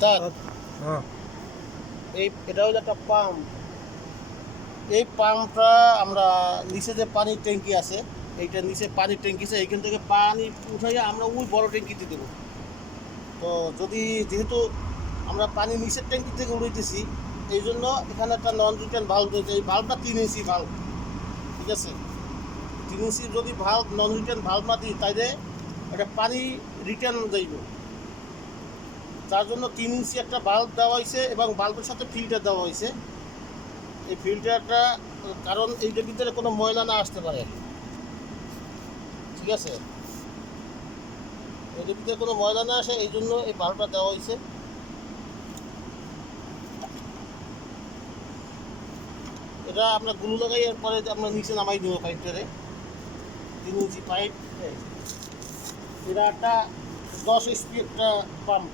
উস্তাদ হ্যাঁ এটা হলো একটা পাম্প। এই পাম্পটা আমরা নিচে যে পানির ট্যাঙ্কি আছে, এইটা নিচে পানির ট্যাঙ্কি আছে, এইখান থেকে পানি উঠাইয়া আমরা ওই বড় ট্যাঙ্কিতে দেবো। তো যেহেতু আমরা পানি নিচের ট্যাঙ্কি থেকে উঠাইতেছি, এই জন্য এখানে একটা নন রিটার্ন ভাল্ব রয়েছে। এই ভাল্বটা 3 ইঞ্চি ভাল্ব, ঠিক আছে? 3 ইঞ্চি যদি ভাল্ব নন রিটার্ন ভাল্ব না দিই, তাইলে একটা পানি রিটার্ন যাইব। তার জন্য 3 ইঞ্চি একটা বাল্ব দেওয়া হয়েছে এবং বাল্বের সাথে ফিল্টার দেওয়া হয়েছে। এই ফিল্টারটা কারণ এইটার ভিতরে কোনো ময়লা না আসতে পারে, ঠিক আছে? এটার ভিতরে কোনো ময়লা না আসে, এই জন্য এই বাল্বটা দেওয়া হয়েছে। এটা আমরা গুলো লাগাই, এরপরে আমরা নিচে নামাই দেবো পাইপটারে। 3 ইঞ্চি পাইপ। এটা একটা 10 HP একটা পাম্প।